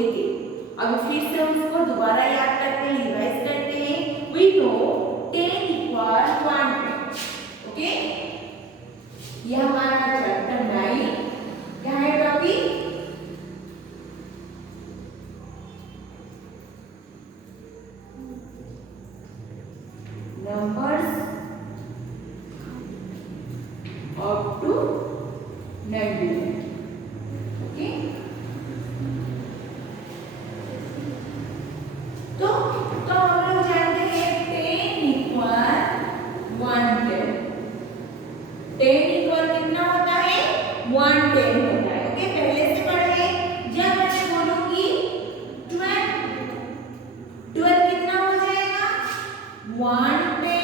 लिखे थे। अब फिर से उसको दोबारा याद करते हैं, रिवाइज करते हैं। We know 10 equal 110। ओके, यह हमारा चैप्टर 9 क्या है topic? Numbers up to 90। Okay, तो हम लोग जानते हैं 10 इक्वल 110। 10 इक्वल कितना होता है? 110 होता है। ओके, पहले से पढ़े। जब मैं बोलूंगी 12 कितना हो जाएगा? 110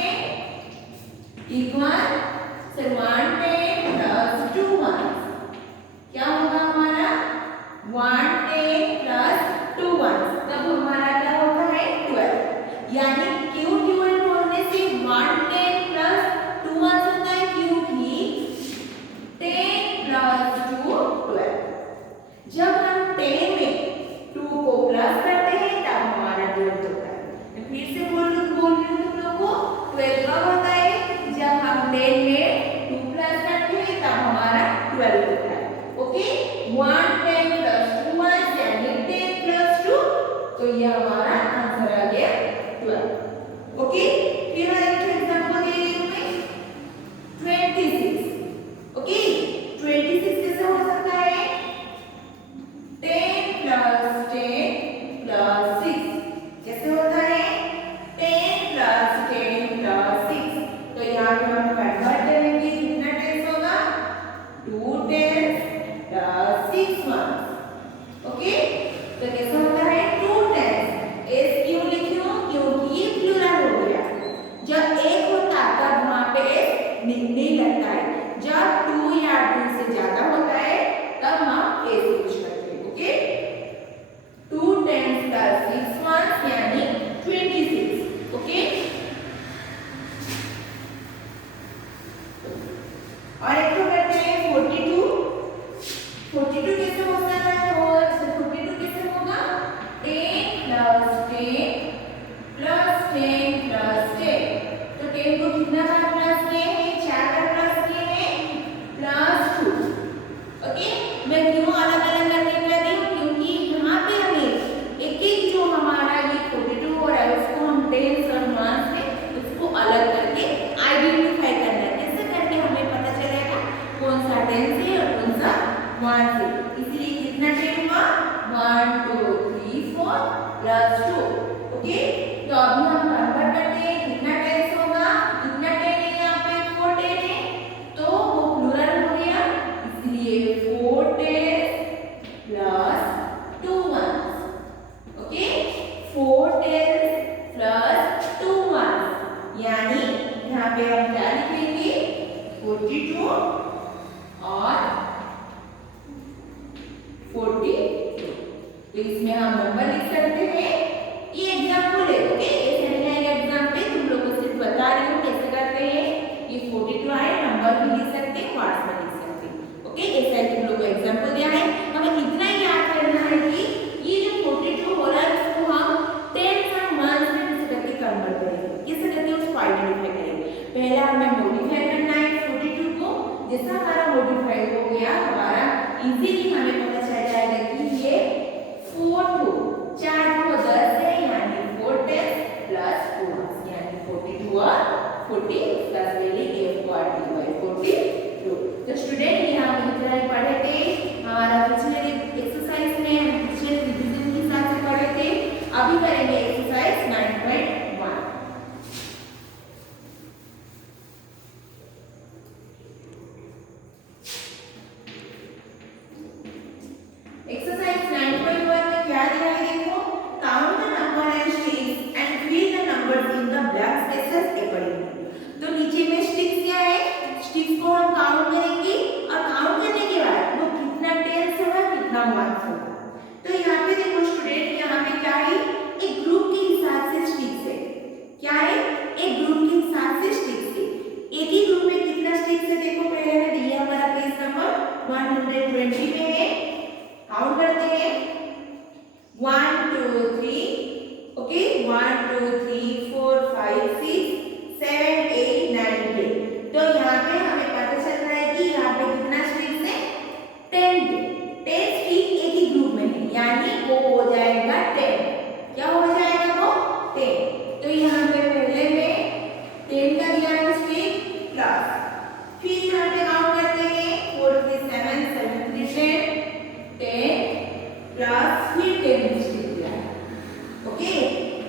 इक्वल 110 प्लस 2 1 क्या होगा हमारा? 110 प्लस 2 1 तब हमारा क्या होता है? 12। यानी क्यों 12 बोलने से 110 प्लस 2 1 होता है? क्योंकि 10 प्लस 2 12। जब हम 10 में 2 को प्लस करते हैं तब हमारा 12 होता है। मैं फिर से बोल रही हूँ तुम लोग को, 12 कब होता है? जब हम 10 में 2 प्लस करते हैं तब हमारा 12 होता है। ओके, 110 प्लस 2 1 यानी 10 प्लस 2, तो ये हमारा आंसर आ गया 12। ओके, फिर एक एग्जांपल दे रही हूं मैं 26। ओके, 26 कैसे हो सकता है? 10 प्लस 10 प्लस 6 कैसे होता है? 10 प्लस 10 प्लस 6। तो यहाँ पे हम कन्वर्ट करेंगे, कितना 10 होगा? 2 10 प्लस 6 1। ओके, तो कैसा होता है? 2 10। एस क्यों लिखी हूं? क्योंकि ये प्लूरल हो गया। जब एक होता तब वहां पे एस नहीं लगता है। जब 2 या 2 से ज्यादा होता है तब हम एस यूज करते हैं। ओके, 2 10 प्लस 6 1 यानी 26। ओके, और एक तो करते हैं 42। 42 कैसे होता है? और 42 कैसे होगा? 10 प्लस 10 प्लस 10 प्लस 10। तो 10 को कितना बार प्लस किए हैं? 4 बार प्लस किए हैं, प्लस 2। ओके, मैं क्यों अलग अलग करने लगी हूँ? क्योंकि यहाँ पे हमें एक एक जो हमारा ये 42 हो रहा है उसको हम टेंस और नुआंस में उसको अलग करके आइडेंटिफाई करना है। कैसे करके हमें पता चलेगा कौन सा टेंस है और कौन सा नुआंस है। इसलिए कितना 10 हुआ? 1 2 3 4 प्लस 2। ओके, तो अभी हम कन्वर्ट करते हैं, कितना 10 होगा? कितना 10 है यहाँ पे? 4 10 है, तो वो प्लूरल हो गया, इसलिए 4 10 प्लस 2 1। ओके, 4 10 प्लस 2 1 यानी यहाँ पे हम क्या लिखेंगे? 42 और 42। तो इसमें हम नंबर लिख सकते हैं। ये एग्जाम्पल है। ओके, ऐसे नहीं आएगा एग्जाम पे, तुम लोगों को सिर्फ बता रही हूँ कैसे करते हैं। ये 42 आए, नंबर भी लिख सकते हैं, वर्ड्स में लिख सकते हैं। ओके, ऐसा तुम लोगों को एग्जाम्पल दिया है। हमें इतना ही याद करना है कि ये जो 42 हो रहा है उसको हम 10 और 1 में कैसे करके कन्वर्ट करेंगे, कैसे करके उसको आइडेंटिफाई करेंगे। पहले हमें मॉडिफाई करना है 42 को। जैसा हमारा मॉडिफाई हो गया, हमारा इजीली हमें पता चल जाएगा कि ये 4 को 4 पास फिर 10 स्टिक दिया है। ओके,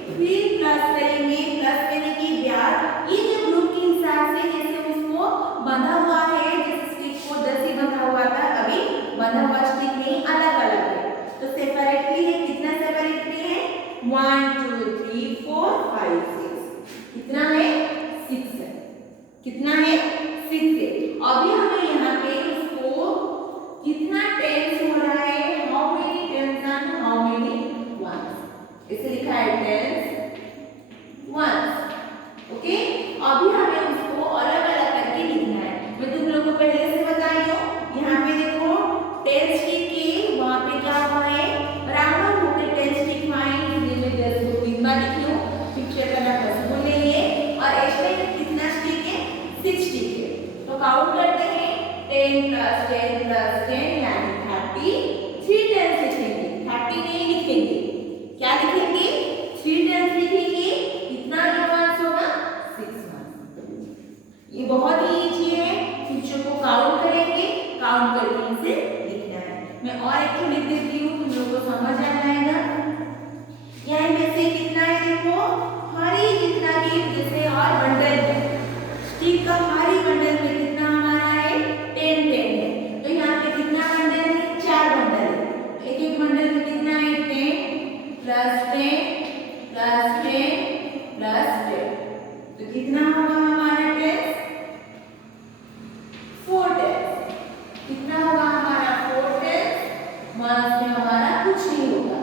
फिर प्लस करेंगे, प्लस करने के बाद ये जो ग्रुप के हिसाब से जैसे उसको बंधा हुआ है, जिस स्टिक को 10 ही बंधा हुआ था, अभी बंधा हुआ स्टिक नहीं, अलग अलग है, तो सेपरेटली है। कितना सेपरेटली है? 1 2 3 4 5 6। कितना है? 6 है। कितना है? 6 है। अभी हमें यहाँ पे उसको कितना टेंस हो रहा है, how many tens and how many ones, इसे लिखा है टेंस वंस। ओके, अभी हमें उसको अलग अलग करके लिखना है। मैं तुम लोगों को पहले से बताई हूँ, यहाँ पे देखो टेंस के वहाँ पे क्या हुआ है, राउंड होकर टेंस स्टिक हुआ है, इसलिए मैं 10 को 3 बार लिखी हूँ, पिक्चर करना पॉसिबल नहीं है। और इसमें कितना स्टिक है? 6 स्टिक है। तो काउंट करते हैं, 10 + 10 + 10 यानी 30। 3 टेंस लिखेंगे, 30 नहीं लिखेंगे, क्या लिखेंगे? 3 टेंस लिखेंगे। कितना वंस होगा? 6 वंस। ये बहुत ही इजी है, पिक्चर को काउंट करेंगे, काउंट करके इसे लिखना है। मैं और एक तो लिख देती हूँ, तुम लोगों को समझ आ जाएगा। यहाँ में से कितना है देखो, हर ही जितना भी जैसे और बंडल है, स्टिक का हर ही बंडल में कितना हमारा है? 10 10 है। तो यहाँ पे कितना बंडल है? 4 बंडल है। एक एक बंडल में कितना है? 10 + 10 + 10 + 10। तो कितना होगा हमारा टेंस? 4 टेंस। कितना होगा हमारा? 4 टेंस। वंस में हमारा कुछ नहीं होगा,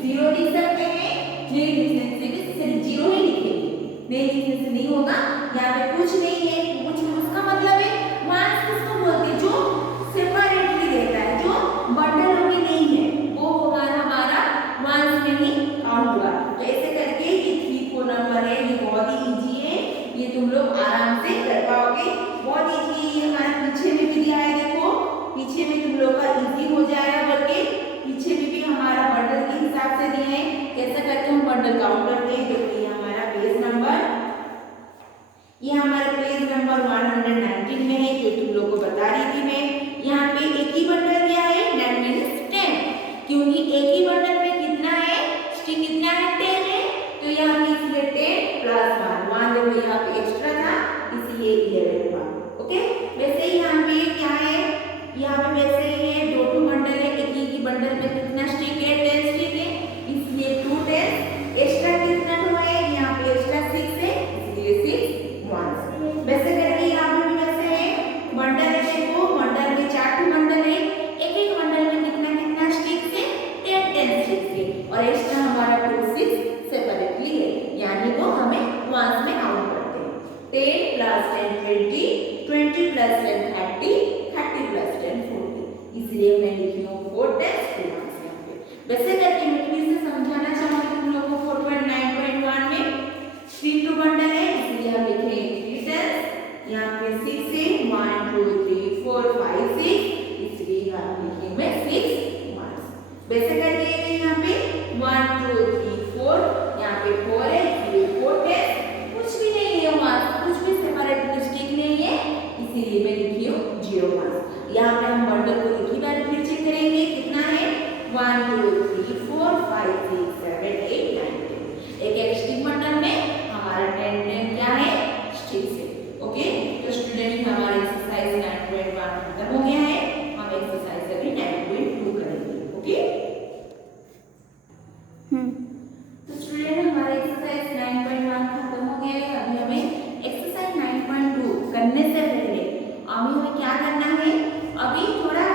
0 लिख सकते हैं, नहीं लिखने से भी सिर्फ 0 ही लिखेंगे, नहीं लिखने से नहीं होगा। यहाँ पे कुछ नहीं है, कुछ उसका मतलब है वंस किसको बोलते हैं? जो सेपरेटली देता है, जो बंडलों में नहीं है, वो होगा हमारा वंस में ही काउंट होगा। तो ऐसे करके ये 3 4 नंबर है, ये बहुत ही इजी है, ये तुम लोग आराम से कर पाओगे, बहुत इजी है। ये हमारा पीछे में भी दिया है, देखो पीछे में तुम लोग का इजी हो जाएगा, बल्कि पीछे में भी हमारा बंडल के हिसाब से दिए हैं, कैसे करके हम बंडल काउंट करते हैं। देखो ये हमारा पेज नंबर, ये हमारा पेज नंबर 119 में है, जो तुम लोग को बता रही थी मैं। यहाँ पे एक ही बंडल दिया है, दैट मींस 10, क्योंकि एक ही बंडल में कितना है? स्टिक कितना है? 10 है। तो यहाँ पे इसलिए 10 + 1 देखो यहाँ पे एक्स्ट्रा था, इसलिए 11 हुआ। ओके, वैसे ही यहाँ पे क्या है, यहाँ पे वैसे ही है, 2 बंडल है, एक ही बंडल में कितना स्टिक है? 10 स्टिक है, इसलिए 2 टेंस। एक्स्ट्रा कितना हुआ है? यहाँ पे एक्स्ट्रा 6 है, इसलिए 6 वंस। वैसे करके यहाँ पे भी वैसे है, बंडल है, देखो बंडल में 4 बंडल है, एक एक बंडल में कितना कितना स्टिक है? 10 10 स्टिक है, और एक्स्ट्रा हमारा 2 6 सेपरेटली है, यानी वो हमें वंस में काउंट करते हैं। 10 + 10 20, 20 + 10 30, 30 + 10 40, इसलिए मैं लिखी हूँ 4 टेंस 2 वंस यहाँ पे। वैसे करके मैं फिर से समझाना चाहूँगी तुम लोगों को। 4.9.1 में 3 2 बंडल है, इसलिए हम लिखे 3 टेंस, यहाँ पे 6 है, 1 2 3 4 5 6, इसलिए यहाँ लिखे मैं 6 वंस। वैसे करके यहाँ पे 1 2 3 4, यहाँ पे 4 है, इसलिए 4 टेंस। कुछ भी नहीं है वंस, कुछ भी सेपरेट स्टिक नहीं है, इसीलिए मैं लिखी हूँ 0 वंस। यहाँ पे हम बंडल को एक ही बार फिर चेक करेंगे, कितना है? 1 2 3 4 5 6 7 8 9 10। एक एक स्टिक बंडल में हमारा 10 10 क्या है? स्टिक है। ओके, तो स्टूडेंट हमारा एक्सरसाइज 9.1 खत्म हो गया है, हम एक्सरसाइज अभी 9.2 करेंगे। ओके, तो स्टूडेंट हमारा एक्सरसाइज 9.1 खत्म हो गया है। अभी हमें एक्सरसाइज 9.2 करने से पहले अभी हमें क्या करना है? अभी थोड़ा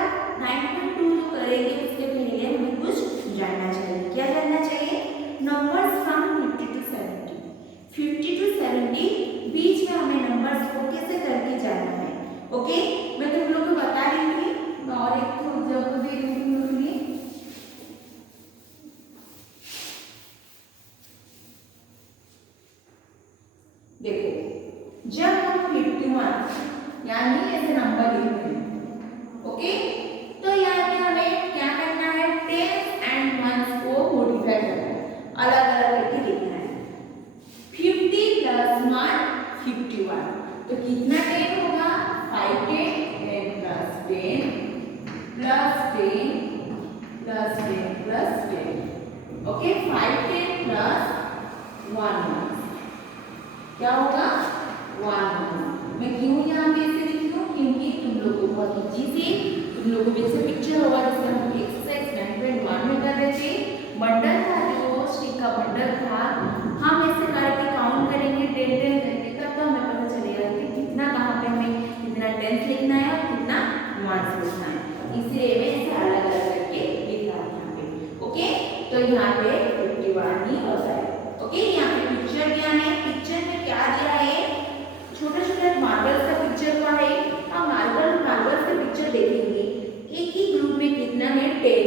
9.2 जो करेंगे उसके पहले हमें कुछ जानना चाहिए। क्या जानना चाहिए? नंबर्स फ्रॉम 50 to 70, 50 to 70 बीच में हमें नंबर्स को कैसे करके जानना है। ओके, मैं तुम लोग को बता रही थी, मैं और एक तो एग्जांपल दे रही हूँ तुम लोग के लिए। देखो, जब हम 51 यानी ऐसे नंबर लिखते हैं, ओके, तो यहाँ पे हमें क्या करना है? 10 एंड 1 को मॉडिफाई करना है, अलग अलग करके लिखना है। 50 + 1 51, तो कितना 10 होगा? 5 10 10 + 10 + 10 + 10 + क्या होगा 1। मैं क्यों यहाँ पे ऐसे लिखी हूँ, क्योंकि तुम लोग को बहुत इजी से तुम लोग को जैसे पिक्चर होगा जैसे हम एक्सरसाइज 9.1 में कर रहे थे, बंडल था जो स्टिक का बंडल था, हम ऐसे करके काउंट करेंगे 10 करके, तब तो हमें पता चलेगा कि कितना कहाँ पे हमें कितना 10 लिखना है और कितना 1 लिखना है। इसलिए मैं इसे अलग अलग करके लिख रहा हूँ यहाँ पे। ओके, तो यहाँ पे 51 ही होता है। ओके, यहाँ पे पिक्चर दिया है, पिक्चर में क्या दिया है, छोटे छोटे मार्बल्स का पिक्चर हुआ है। हम मार्बल्स का पिक्चर देखेंगे, एक ही ग्रुप में कितना है 10,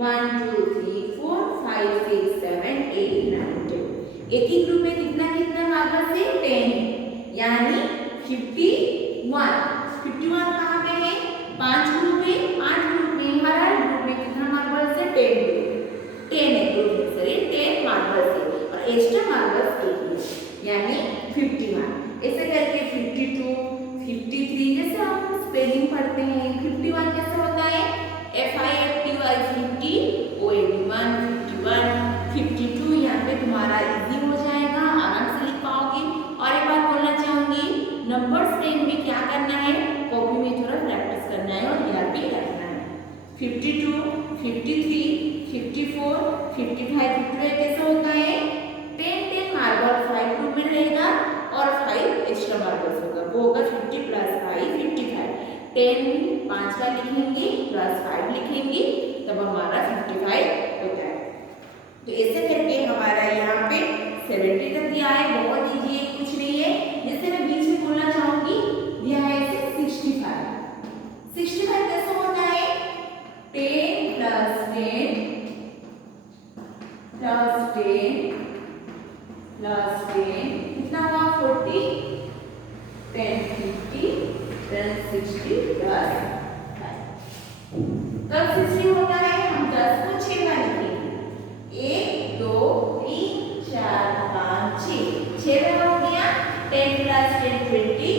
1 2 3 4 5 6 7 8 9 10। एक ही ग्रुप में कितना कितना मार्बल्स है 10, यानी 51। 51 कहाँ पे है, 5 ग्रुप है, 8 ग्रुप में, हर ग्रुप में कितना मार्बल्स है 10 है ग्रुप में, सॉरी 10 मार्बल्स है और एक्स्ट्रा मार्बल्स 8 है, यानी 51। ऐसे करके 52, 53 जैसे हम स्पेलिंग पढ़ते हैं। 51 कैसे होता है, FIFTY 50, ONE 51, 52 यहाँ पे तुम्हारा इजी हो जाएगा, आराम से लिख पाओगे। और एक बात बोलना चाहूंगी, नंबर्स फ्रेम में क्या करना है, कॉपी में थोड़ा प्रैक्टिस करना है और याद भी रखना है। 52, 53, 54, 55, 58 कैसे होता है, 10 मार्बल 5 ग्रुप में रहेगा और 5 एक्स्ट्रा मार्बल्स होगा, वो होगा 50 प्लस 5 55। 10 5 का लिखेंगे प्लस 5 लिखेंगे, तब हमारा 55 होता है। तो ऐसे करके हमारा यहाँ पे 70 तक दिया है, बहुत इजी है, कुछ नहीं है। जैसे मैं बीच में बोलना चाहूंगी, दिया है इसे 65। 65 कैसे होता है, 10 प्लस 10 प्लस 10 प्लस 10 कितना हुआ 40, 10 50, 10 60 प्लस 5। तब 60 होता है, हम 10 को 6 बार लिखेंगे, 1 2 3 4 5 6, 6 बार हो गया। 10 plus 10 20,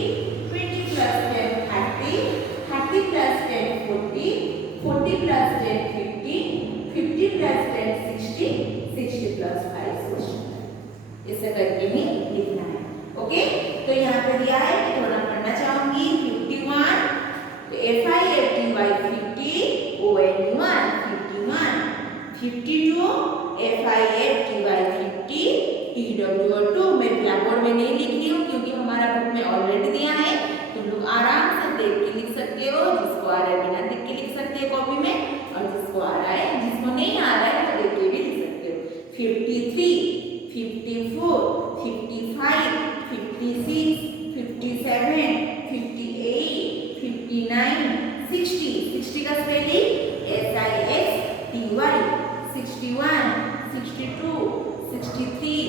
20 plus 10 30, 30 plus 10 40, 40 plus 10 50, 50 plus 10 60, 60 plus 5 60। इसे करके ही लिखना है। ओके, तो यहाँ पे दिया है कि थोड़ा पढ़ना चाहूंगी 51, तो FIFTY 50, ONE 51, 52 FIFTY 50, TWO 2। मैं ब्लैक बोर्ड में नहीं लिखी हूँ क्योंकि हमारा बुक में ऑलरेडी दिया है, तुम लोग आराम से देख के लिख सकते हो, जिसको आ रहा है बिना देख के लिख सकते हो कॉपी में, और जिसको आ रहा है, जिसको नहीं आ रहा है वो देख के भी लिख सकते हो। 53, 54, 55, 56, 57, 58, 59, 60। 60 का स्पेलिंग SIXTY, 61, 62, 63,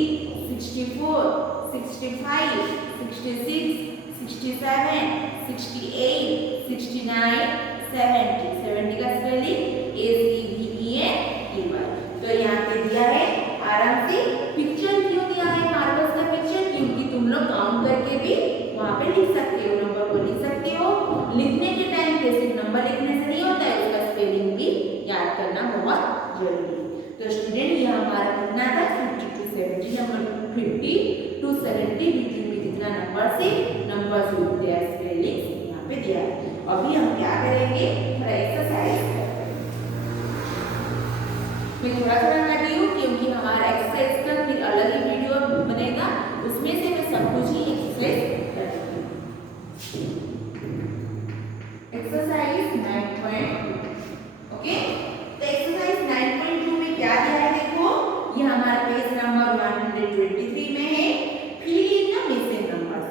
64, 65, 66, 67, 68, 69, 70। 70 का स्पेलिंग SEVENTY। तो यहाँ पे दिया है, आराम से पिक्चर क्यों दिया है मार्बल्स का पिक्चर, क्योंकि तुम लोग काउंट करके भी वहाँ पे लिख सकते हो, नंबर को लिख सकते हो। लिखने के टाइम पे सिर्फ नंबर लिखने से नहीं होता है, उसका स्पेलिंग भी याद करना बहुत जरूरी है। तो स्टूडेंट ये हमारा कितना था 50 to 70, नंबर 50 to 70 बीच में जितना नंबर से नंबर होते हैं स्पेलिंग यहाँ पे दिया है। अभी हम क्या करेंगे, थोड़ा एक्सरसाइज करते हैं। मैं थोड़ा थोड़ा कर रही हूँ क्योंकि हमारा एक्सरसाइज का फिर अलग ही वीडियो बनेगा, उसमें से मैं सब कुछ ही एक्सरसाइज करूँगी। एक्सरसाइज 9.2। ओके, तो एक्सरसाइज 9.2 में क्या दिया है, देखो ये हमारा पेज नंबर 123 में है। Fill in the missing numbers.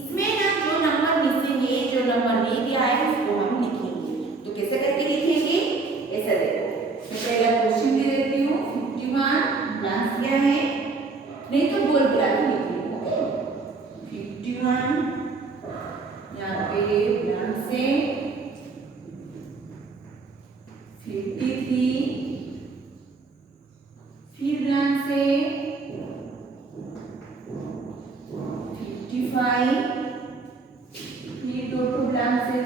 इसमें ना जो नंबर मिसिंग है, जो नंबर नहीं दिया है, उसको हम लिखेंगे। तो कैसे करके लिखेंगे, ऐसा देखो, मैं पहला क्वेश्चन दे देती हूँ। 51 ब्लैंक क्या है, नहीं तो गोल ब्लैंक लिखिए। ओके, 51 यहाँ पे ब्लैंक से, 53 फिर ब्लैंक से, 55 फिर दो ब्लैंक से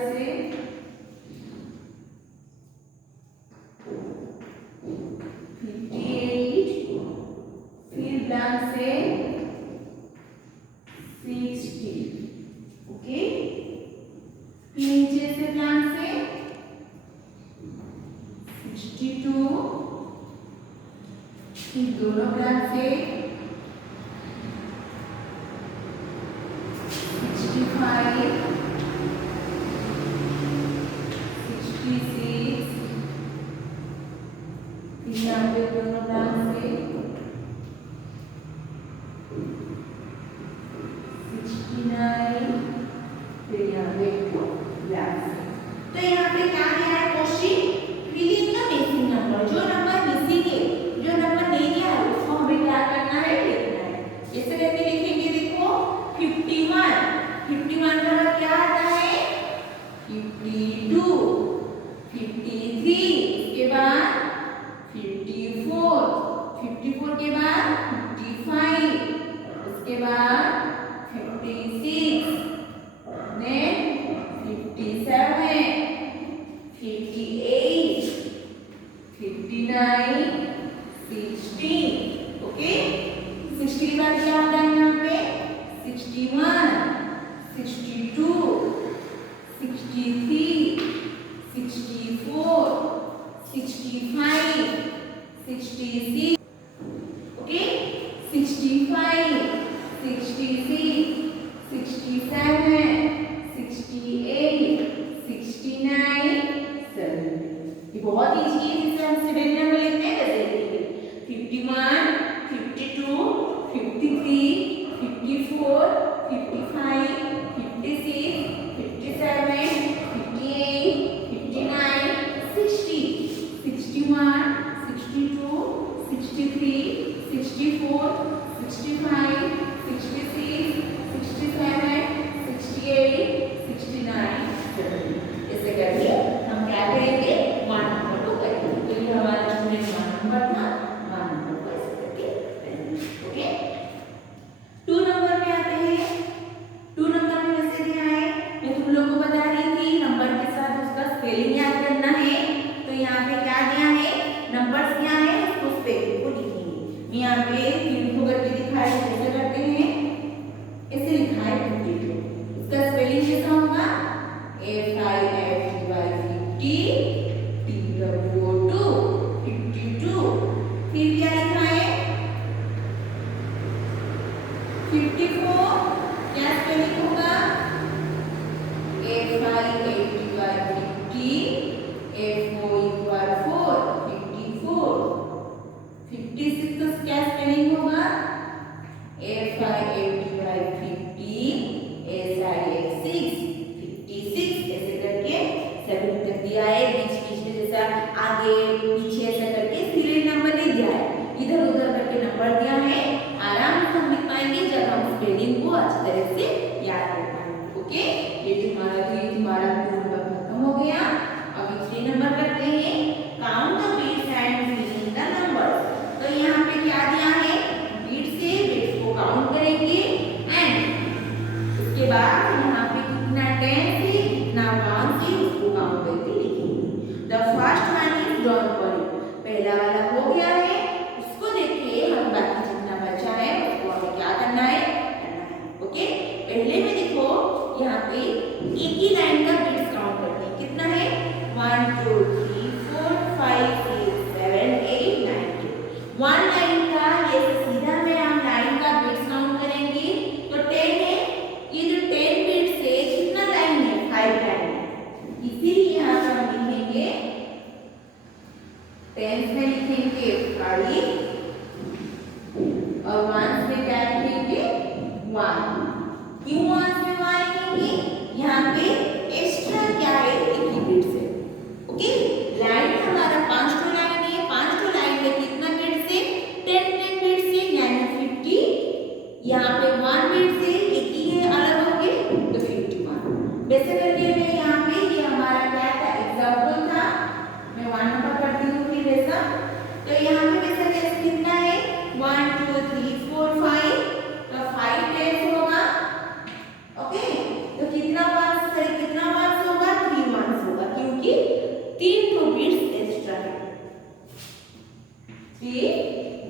58 फिर ब्लैंक से दोनों ब्रांच से 65, 66, यहाँ पे दोनों ब्रांच से 69, फिर यहाँ पे ब्रांच से। तो यहाँ पे क्या दिया है question, filling the missing number, जो नंबर मिसिंग है, जो नंबर नहीं दिया है उसको हमें क्या करना है, लिखना है। कैसे करके लिखेंगे, देखो 51, 51 का क्या आता है 52, 53, इसके बाद 54, 54 के बाद 55, उसके बाद 56, then 57, 58, 59, 60, ओके। 60 के बाद क्या आता है यहाँ पे 61, 62, 63, 64, 65, 66, ओके, 65, 66, 67, 68, 69, 70। ये बहुत इजी है, जिससे हम सीरियल नंबर लिखते हैं वैसे लिखेंगे 51, 52, 53, 54, 55, 56, 57, 58, 59, 60, 61, 62, 63, 64, 65, 66, 67, 68, 69, 70। ऐसे करके हम क्या करेंगे, 1 नंबर को करेंगे। तो ये हमारा स्टूडेंट 1 नंबर था, 1 नंबर को ऐसे करके करेंगे, ओके। 2 नंबर में आते हैं। 2 नंबर में वैसे दिया है, मैं तुम लोगों को बता रही थी नंबर के साथ उसका स्पेलिंग याद करना है। तो यहाँ पे क्या दिया है, नंबर्स क्या है, उसको स्पेलिंग को लिखेंगे। मैं यहाँ पे 3 को करके दिखाया, कैसे करते हैं, ऐसे लिखा है 52, उसका स्पेलिंग कैसा होगा, FIFTY 50, TWO2 52, फिर क्या लिखा है 54, क्या स्पेलिंग होगा, FIATY 50, FOUR 4 54, 56 तो क्या स्पेलिंग होगा, FIATY 50, SIX 56, ऐसे करके 7 तक दिया है। बीच बीच में जैसा आगे पीछे ऐसा करके सीरियल नंबर नहीं दिया है, इधर उधर करके नंबर दिया है। आराम से हम लिख पाएंगे जब हम स्पेलिंग को अच्छी तरह से याद कर पाएंगे, ओके। ये तुम्हारा 2 नंबर खत्म हो गया। अभी 3 नंबर करते हैं, count the beats and filling the numbers. तो यहाँ पे क्या दिया है, बीट से बीट्स को काउंट करेंगे एंड उसके बाद यहाँ पे कितना 10 से कितना 1 से उसको काउंट करके लिखेंगे। The first one is don't worry, पहला वाला हो गया है, उसको देखिए हम बाकी जितना बचा है उसको हमें क्या करना है, ओके। पहले में देखो यहाँ पे एक ही लाइन का बीट्स काउंट करते हैं, कितना है 1 2 3 4 5 6 7 8 9 10। 1 लाइन का ये सीधा में हम लाइन का बीट्स काउंट करेंगे तो 10 है। ये जो 10 बीट्स से कितना लाइन है, 5 लाइन है, इसीलिए यहाँ पर हम लिखेंगे 10 में लिखेंगे 5 और 1 में क्या लिखेंगे 1। क्यों 1 में 1 लिखेंगे, यहाँ पे एक्स्ट्रा क्या है, एक ही बीट से, ओके। लाइन हमारा 5 तो लाइन है, 5 तो लाइन में कितना बीट से 10 बीट से यानी 50। यहाँ पे 1 बीट से एक ही है, अलग हो गए तो 51। वैसे करके मैं यहाँ पे ये हमारा क्या था, एग्जांपल था, मैं 1 नंबर करती हूँ फिर ऐसा। तो यहाँ पे वैसे कैसे कितना है 1 2 3 4 5, तो 5 10 होगा, ओके। तो कितना 1 होगा, 3 1 होगा, क्योंकि 3 तो बीट्स एक्स्ट्रा है, 3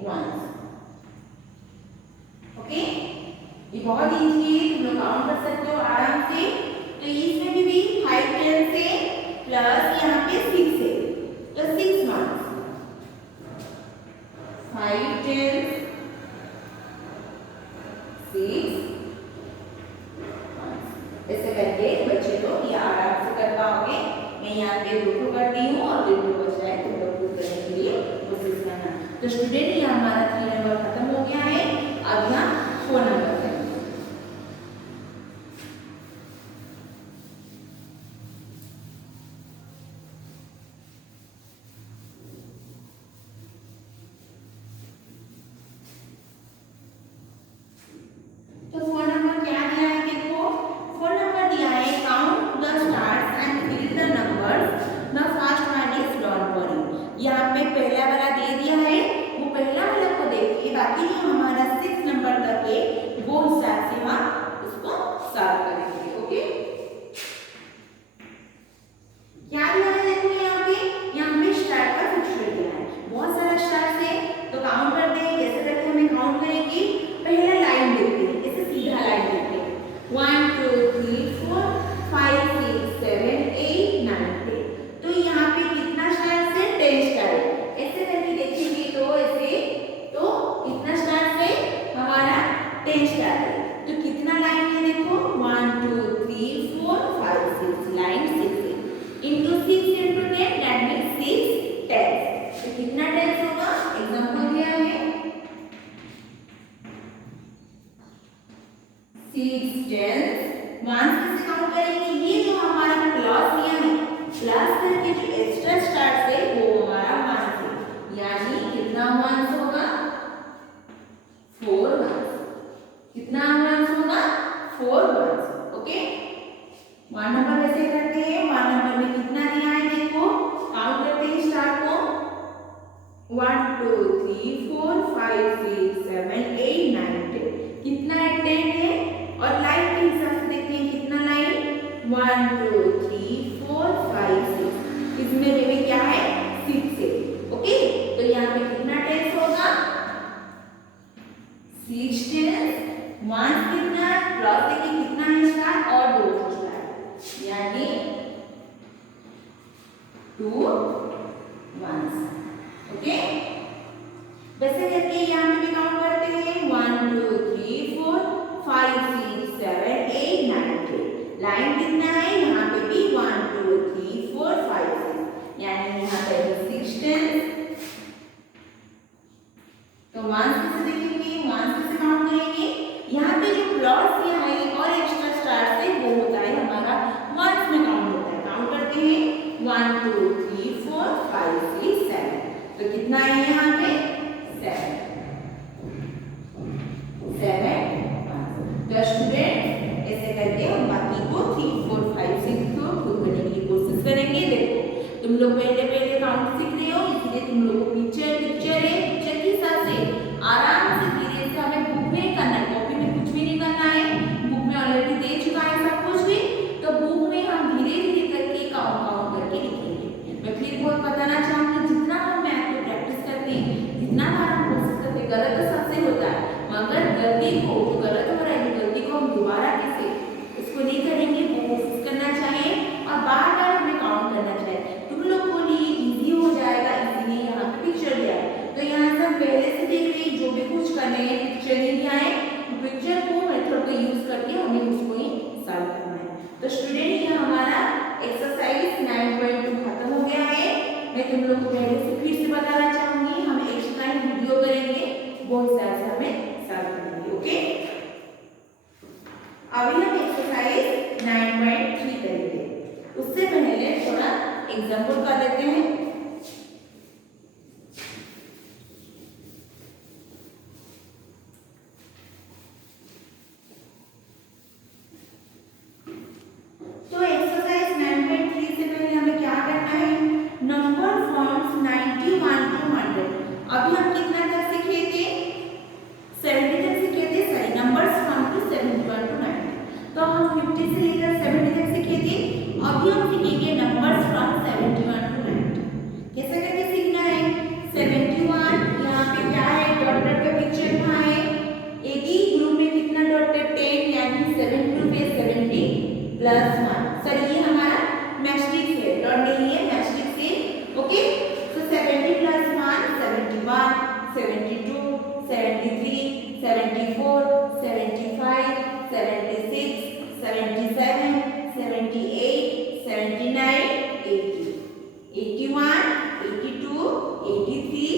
1, ओके। ये बहुत इजी है, तुम लोग काउंट कर सकते हो आराम से। तो इसमें भी 5 10 से प्लस यहाँ पे 6 है, तो 6 1 5 10 6 ऐसे करके बच्चे लोग ये आराम से कर पाओगे। मैं यहाँ पे 2 करती हूँ और 2 बच रहा है, तुम लोग खुद करने के लिए कोशिश करना। तो स्टूडेंट ये हमारा 3 नंबर खत्म हो गया है। अब यहाँ 4 नंबर है। तो 4 नंबर क्या दिया है देखो, 4 नंबर दिया है count the stars and fill the numbers, the first one is don't worry. यहाँ पे पहला वाला दे दिया है, वो पहला वाला को देखिए, बाकी जो हमारा 6 नंबर तक है वो हिसाब से हम उसको सॉल्व करेंगे। ओके, क्या दिया है देखो यहाँ पे स्टार्ट का फिक्सचर दिया है, बहुत सारा स्टार्स है तो काउंट करते हैं। कैसे करके हमें काउंट करेंगे, पहला लाइन देखते हैं, ऐसे सीधा लाइन देखते हैं 1 2 3 4 5 6 7 8 9 10। तो यहाँ पे कितना स्टार्स है, 10 स्टार है। ऐसे करके देखेंगे तो ऐसे, तो कितना स्टार्स है हमारा 10 स्टार है। तो कितना लाइन है देखो 1 2 3 4 5 6 लाइन 6 है, into 6 into 10 that means 6 10। तो कितना 10 होगा, एग्जांपल दिया है 6 10। वंस कैसे काउंट करेंगे, ये जो हमारा प्लस दिया है, प्लस करके जो एक्स्ट्रा स्टार्ट है वो हमारा 1 है, यानी कितना 1 होगा 4 1। कितना 1 होगा 4 1। ओके, 1 नंबर कैसे करते हैं, 1 नंबर में कितना दिया है देखो, काउंट करते हैं स्टार्ट को 1 2 3 4 5 6 7 8 9 10। कितना है 10 है। और लाइन के हिसाब से देखते हैं कितना लाइन 1 2 3 4 5 6, इसमें भी क्या है 6 है। ओके, तो यहाँ पे कितना 10 होगा 6 10। 1 कितना प्लस देखिए कितना है स्टार और 2 स्टार, यानी 2 1। ओके, वैसे करके यहाँ पे भी काउंट करते हैं 1 2 3 4 5 6 7 8 9 10। लाइन कितना है यहाँ पे भी 1 2 3 4 5 6, यानी यहाँ पे 6 10। तो 1 कैसे देखेंगे, 1 कैसे काउंट करेंगे, यहाँ पे जो प्लस दिया है और एक्स्ट्रा स्टार से वो होता है हमारा 1 में काउंट होता है। काउंट करते हैं 1 2 3 4 5 6 7। तो कितना है यहाँ पे 7 7 1। तो स्टूडेंट ऐसे करके हम बाकी को 3 4 5 6 को खुद करने की कोशिश करेंगे। देखो तुम लोग पहले पहले काउंट सीख रहे हो, इसलिए तुम लोग को पिक्चर है, पिक्चर के हिसाब से आराम से धीरे से हमें बुक में करना है, कॉपी में कुछ भी नहीं करना है। बुक में ऑलरेडी दे चुका है सब कुछ भी, तो बुक में हम धीरे धीरे करके काउंट करके लिखेंगे। मैं फिर बहुत बताना चाहूंगी, जितना हम मैथ को प्रैक्टिस करते हैं, जितना बार हम कोशिश करते हैं, गलत तो सबसे होता है, मगर गलती को गलत हो रहा है, गलती को हम दोबारा कैसे उसको नहीं करेंगे, वो कोशिश करना चाहिए और बार बार हमें काउंट करना चाहिए। तुम लोग को लिए इजी हो जाएगा, इजीली यहाँ पे पिक्चर दिया है, तो यहाँ से हम पहले से देख रहे जो भी कुछ करने हैं पिक्चर नहीं दिया है, पिक्चर को मेथड का यूज करके हमें उसको ही सॉल्व करना है। तो स्टूडेंट ये हमारा एक्सरसाइज 9.2 खत्म हो गया है। मैं तुम लोग को पहले से फिर से बताना चाहूंगी, हम एक्स्ट्रा वीडियो करेंगे, वो हिसाब से हमें सॉल्व करेंगे। ओके, अभी हम एक्सरसाइज 9.3 करेंगे, उससे पहले थोड़ा एग्जांपल कर देते हैं। तो एक्सरसाइज 9.3 से पहले हमें क्या करना है, नंबर फॉर्म्स 91 to 100। अभी हम कितना तक सीखे थे, 70 तक सीखे थे, sorry numbers from to 71 to 90। तो हम 50 से लेकर 70 तक सीखे थे, अभी हम सीखेंगे नंबर्स फ्रॉम 71 to 90। 72, 73, 74, 75, 76, 77, 78, 79, 80, 81, 82, 83,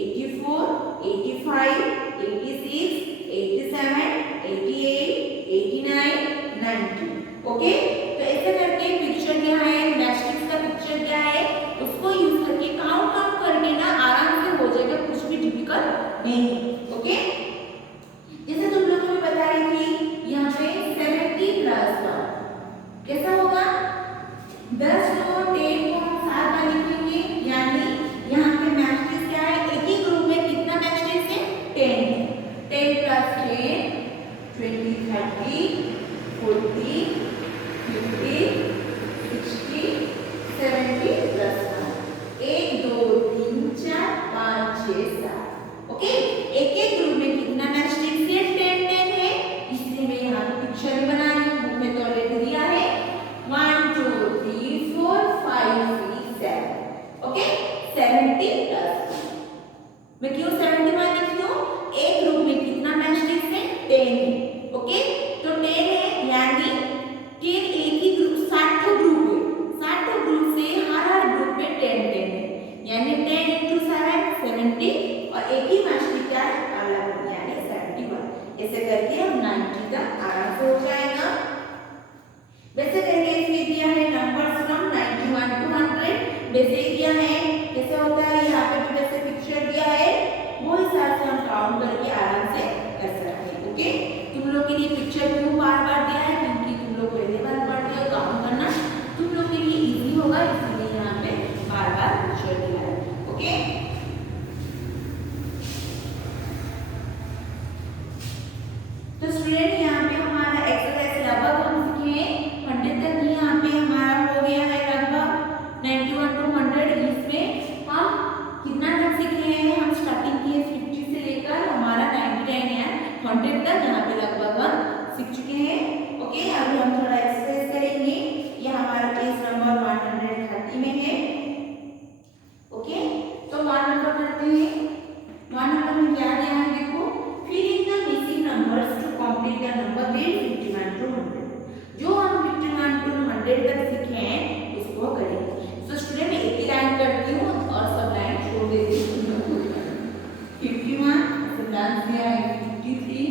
84, 85, 86, 87, 88, 89, 90. ओके, तो ऐसे करके पिक्चर क्या है, मैट्रिक्स का पिक्चर क्या है, उसको यूज करके काउंट करके ना आराम से हो जाएगा, कुछ भी डिफिकल्ट नहीं है। ओके, जैसे तुम लोगों को बता रही थी यहाँ पे 70 प्लस 1 कैसा होगा, 10 को 10 को हम साथ में लिखेंगे, यानी यहाँ पे मैट्रिक्स क्या है, एक ही ग्रुप में कितना मैट्रिक्स है, 10 प्लस 10, 20, 30, 40, 50, 60, 70 प्लस 1, 1, 2, 3, 4, 5, 6, 7। ओके, एक एक ग्रुप में कितना मैट्रिक्स है, 10 10 है, इसलिए मैं यहाँ पे पिक्चर भी बना रही हूँ, बुक में तो ऑलरेडी दिया है 1 2 3 4 5 6 7। Okay, 70 plus 1। मैं क्यों 71 लिखी हूँ, एक ग्रुप में कितना मैट्रिक्स है, 10 है। ओके, तो 10 है, यानी 10 एक ही ग्रुप, 60 ग्रुप है, 60 ग्रुप से हर ग्रुप में 10 10 है, यानी 10 into 7 70, और एक ही मैट्रिक्स क्या है, अलग, यानी 71। ऐसे करके हम 90 का आराम से हो जाएगा। वैसे करके इसमें दिया है नंबर्स फ्रॉम 91 to 100, वैसे ही दिया है, कैसे होता है, यहाँ पे भी वैसे पिक्चर दिया है, वो हिसाब से हम काउंट करके आराम से कर सकते हैं। ओके, तुम लोग के लिए पिक्चर क्यों बार-बार दिया है, क्योंकि तुम लोग पहले बार पढ़ते हो, काउंट करना तुम लोग के लिए इजी होगा, इसलिए यहाँ पे बार-बार पिक्चर दिया है। ओके, तो स्टूडेंट यहाँ पे हमारा एक्सरसाइज लगभग हम सीखे 100 तक ही यहाँ पे हमारा हो गया है, लगभग 91 to 100। इसमें हम कितना तक सीखे हैं, हम स्टार्टिंग किए 50 से लेकर हमारा 99 या 100 तक, यहाँ पे लगभग हम सीख चुके हैं। ओके, अभी हम थोड़ा एक्सरसाइज करेंगे, ये हमारा पेज नंबर 130 में है। ओके, तो 1 नंबर करते हैं, 1 नंबर में क्या दिया है, देखो, fill in the missing numbers to complete the number bit 51 to 100। जो हम 51 to 100 तक सीखे हैं उसको करेंगे। सो स्टूडेंट एक ही लाइन करती हूँ और सब लाइन छोड़ देती हूँ, 51 ब्लांक दिया है, 53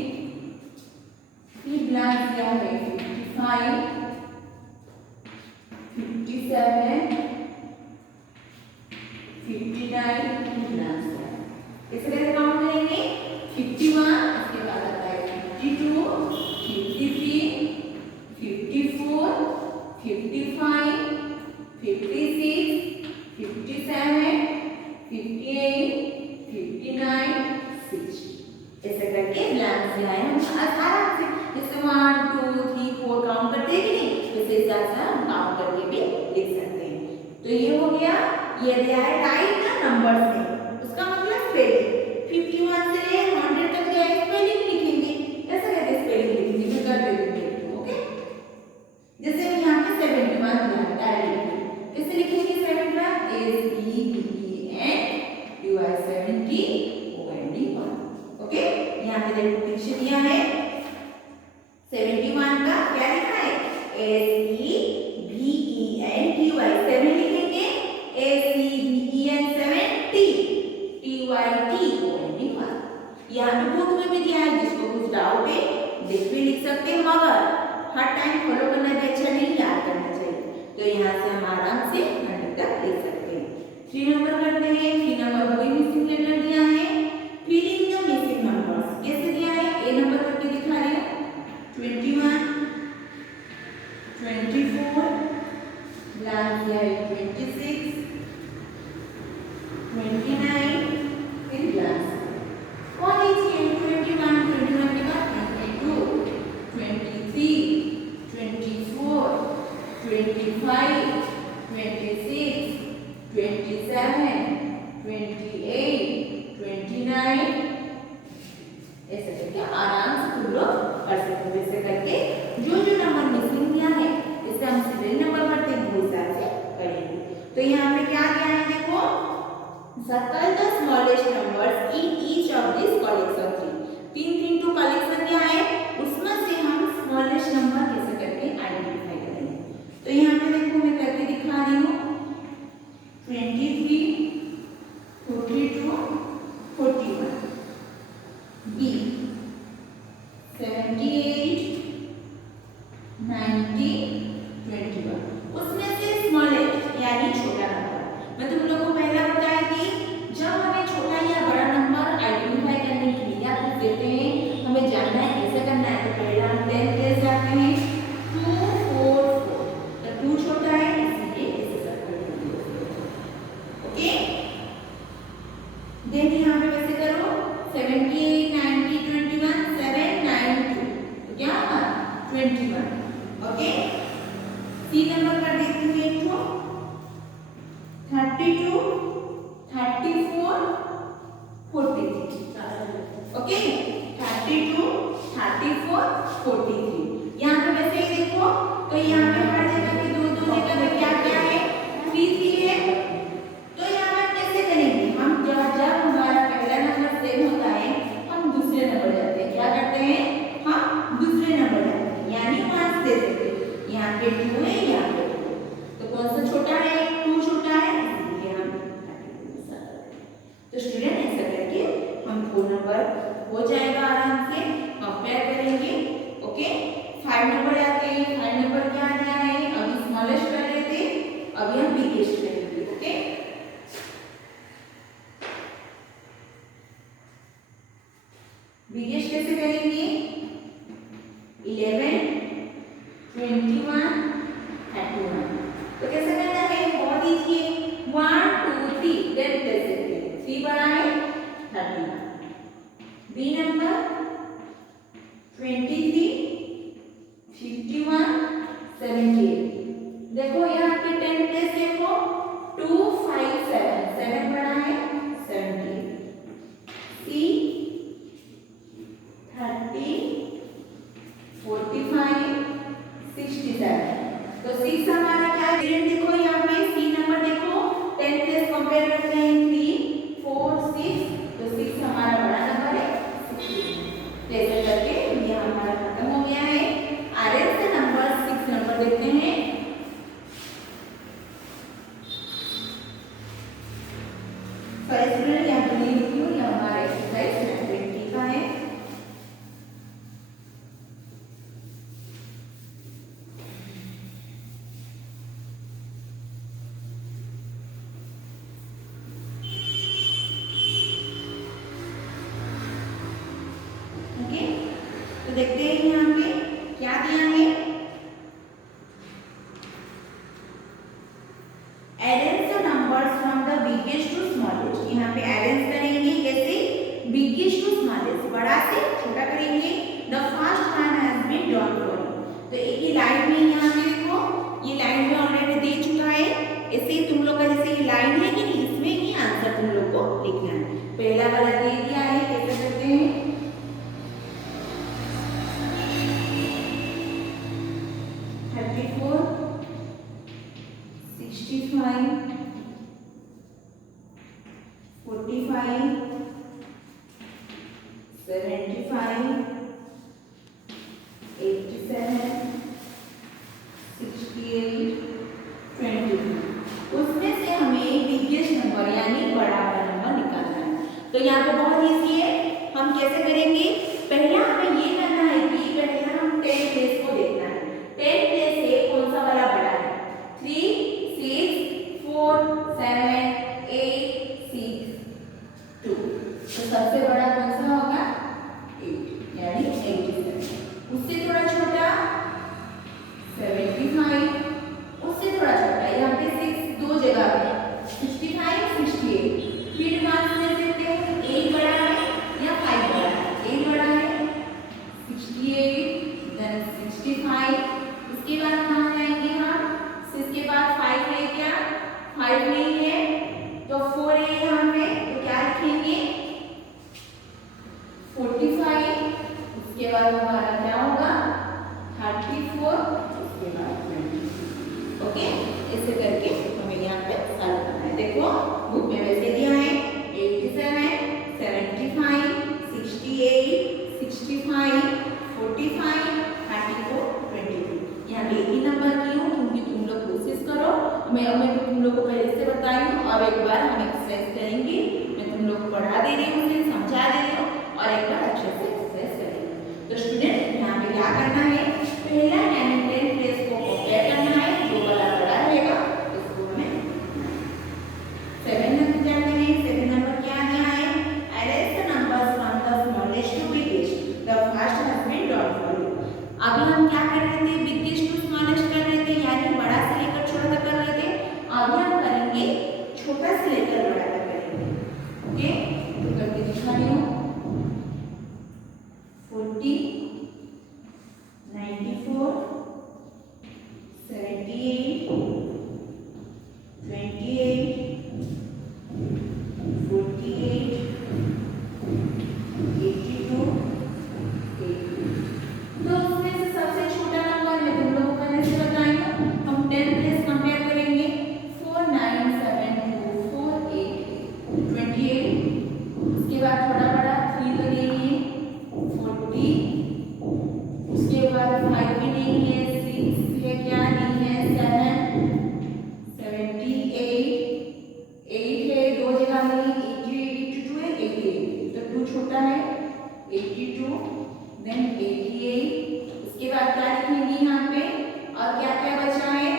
फिर ब्लांक दिया है, 55 57 59 ब्लांक दिया है। इसे कैसे काउंट करेंगे, 51, इसके बाद आता है 52 53 54 55 56 57 58 59 60। ऐसे करके ब्लैंक से आए हम आराम से, जैसे 1 2 3 4 काउंट करते हैं कि नहीं, वैसे हिसाब से हम काउंट करके भी लिख सकते हैं। तो ये हो गया, ये दिया है राइट द नंबर से, उसका मतलब स्पेलिंग। 51 से 100 तक दिया है, स्पेलिंग लिखेंगे, ऐसा कैसे स्पेलिंग लिखेंगे, मैं कर देती हूँ। ओके, जैसे यहाँ पे 71 दिया है, डायरेक्ट कैसे लिखेंगे, 71 SEVENTY 1। ओके, यहाँ पे देखो पिक्चर दिया है 71 का, क्या लिखा है, SEVENTY 7 लिखेंगे, SEVEN 70 TYT 1। यहाँ पे बुक में भी दिया है, जिसको कुछ डाउट है देख भी लिख सकते हैं, मगर हर टाइम फॉलो करना भी अच्छा नहीं, याद करना चाहिए। तो यहाँ से हम आराम से 100 तक लिख सकते हैं। 3 नंबर करते हैं, 3 नंबर कोई मिसिंग लेटर दिया है, fill in the missing numbers कैसे दिया है, ए नंबर करके दिखा रही हूँ, 21 24 ब्लैंक दिया है, 26 29 फिर ब्लैंक। कौन है 21 के बाद 22 23 24 25 26 27 28 29। ऐसे करके आराम से तुम लोग कर सकते हो। ऐसे करके जो नंबर मिसिंग दिया है, इसे हम सीरियल नंबर पढ़ते हैं, वो हिसाब से करेंगे। तो यहाँ पे क्या दिया है, देखो circle the smallest numbers in each of this collection three. तीन टू कॉलेक्शन क्या है, उसमें से हम स्मॉलेस्ट नंबर कैसे करके आइडेंटिफाई करेंगे। तो यहाँ पे देखो मैं करके दिखा रही हूँ 23, 42, 41, B 78, 90, 21। उसमें से स्मॉलेस्ट यानी छोटा नंबर। मैं तुम लोगों को पहला बताया कि जब हमें छोटा या बड़ा नंबर आइडेंटिफाई करने के लिए आप देते हैं, हमें जानना है कैसे करना है। तो पहला हम 10 प्लेस जाते हैं 2 4 4, तो 2 छोटा है इसलिए ऐसे सर्कल कर दो। ओके, देन यहाँ पे कैसे करो 78, 90, 21, 7 9 2, तो क्या होगा 21। ओके, सी नंबर कर देती हूँ एक तो 32, 34, 43। ओके, 32, 34, 43। यहाँ पे वैसे ही देखो तो यहाँ पे हर जगह पे दो जगह पे क्या क्या है 3 3 है। तो यहाँ पे कैसे करेंगे हम, जब हमारा पहला नंबर सेम होता है हम दूसरे नंबर जाते हैं। क्या करते हैं, हम दूसरे नंबर जाते हैं, यानी 5 दे देते हैं। यहाँ पे 2 है, यहाँ पे 2, तो कौन सा छोटा है, 2 छोटा है इसलिए हम 32 ऐसा करते हैं। तो स्टूडेंट ऐसा करके हम 4 नंबर हो जाएगा, आराम से कंपेयर करेंगे। ओके, 5 नंबर आते हैं। 5 नंबर क्या आ गया है, अभी स्मॉलेस्ट कर रहे थे, अभी हम बिगेस्ट करेंगे। ओके, बिगेस्ट कैसे करेंगे 11, 21, 31। तो कैसे करना है, बहुत इजी है। 1 2 3 देन प्लेस इट 3 बड़ा है 31। B number 23, 51, 78। देखो यहाँ पे 10 प्लेस देखो 2 5 7, 7 बड़ा है 70। सी 30, 45, 67। तो 6 हमारा क्या है, देखो यहाँ पे सी नंबर देखो 10 प्लस कंपेयर करते हैं 3 4 6, तो 6 हमारा बड़ा नंबर है 16। ऐसे करके ये हमारा खत्म हो गया है। आरएल से नंबर 6 नंबर देखते हैं। फर्स्ट स्टूडेंट यहाँ पे नहीं लिखी हूँ, ये हमारा एक्सरसाइज 20 का है। तो देखते हैं यहाँ पे क्या दिया है, arrange the numbers from the biggest to smallest. यहाँ पे एरेंज करेंगे कैसे, बिगेस्ट टू स्मॉलेस्ट, बड़ा से छोटा करेंगे। The first one has been drawn for you. तो एक ही लाइन में यहाँ पे देखो, ये लाइन में ऑलरेडी दे चुका है। ऐसे ही तुम लोग का जैसे ये लाइन है कि नहीं, इसमें ही आंसर तुम लोग को लिखना है। पहला वाला दे दिया है, कैसे करते हैं 34, 65, 45, 75, 87, 68, 22। उसमें से हमें बिगेस्ट नंबर यानी बड़ा वाला नंबर निकालना है। तो यहाँ पे बहुत इजी है, हम कैसे करेंगे, पहला हमें ये करना है कि पहले हम 10 प्लेस को देखना है। 10 प्लेस से कौन सा वाला बड़ा है, 3 6 4 7 8 6 2। तो सबसे बड़ा कौन सा होगा 8 यानी 87। उससे थोड़ा छोटा 75, उससे थोड़ा छोटा यहाँ पे 6 दो जगह पे 65 68। फिर मार्क्स ले सकते हैं 8 बड़ा है या 5 बड़ा है। 8 बड़ा है 68 देन 65। उसके बाद कहाँ जाएंगे हम, 6 के बाद 5 है क्या, 5 नहीं है तो 4 है यहाँ पे, तो क्या लिखेंगे 45। उसके बाद हमारा क्या होगा 34, उसके बाद 20। ओके, ऐसे करके हमें यहाँ पे सॉल्व करना है। देखो बुक में वैसे दिया है 82 देन 88 उसके बाद क्या लिखेंगे यहाँ पे और क्या क्या बचा है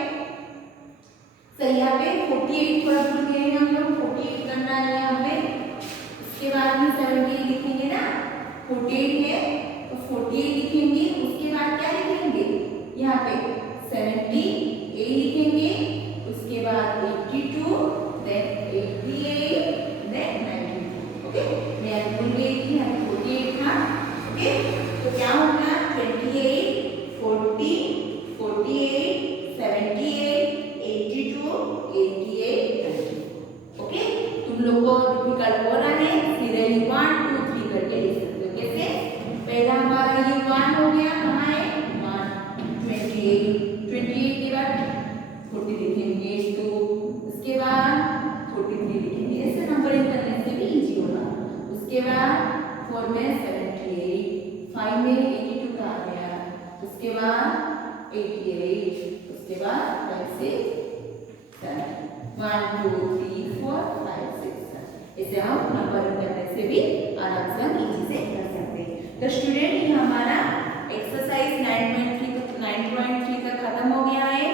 सर यहाँ पे 48 थोड़ा भूल गए हैं हम लोग 48 करना है यहाँ पे उसके बाद में 70 लिखेंगे ना 48 है तो 48 लिखेंगे उसके बाद क्या लिखेंगे यहाँ पे 70 a लिखेंगे उसके बाद 82 देन 88 देन 92 ओके मैं भूल गई थी यहाँ पे 48 था ओके तो क्या होगा 28 40 48 78 82 88 ओके तुम लोग को डिफिकल्ट हो रहा है सीधे 1 2 3 करके लिख सकते हो कैसे पहला हमारा ये 1 हो गया कहाँ है 1 28 के बाद 40 लिखेंगे तो उसके बाद 43 लिखेंगे ऐसे नंबरिंग करने से भी इजी होगा उसके बाद 4 में 78 5 में 82 का आ गया उसके बाद 88 उसके बाद 5 से 7 1 2 3 4 5 6 7 इसे हम नंबरिंग करने से भी आराम से हम इजी से कर सकते हैं तो स्टूडेंट ये हमारा एक्सरसाइज 9.3 का खत्म हो गया है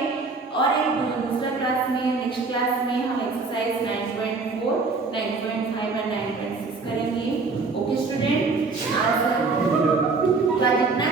और एक दूसरा क्लास में नेक्स्ट क्लास में हम एक्सरसाइज 9.4 9.5 और 9.6 करेंगे ओके स्टूडेंट आज का जितना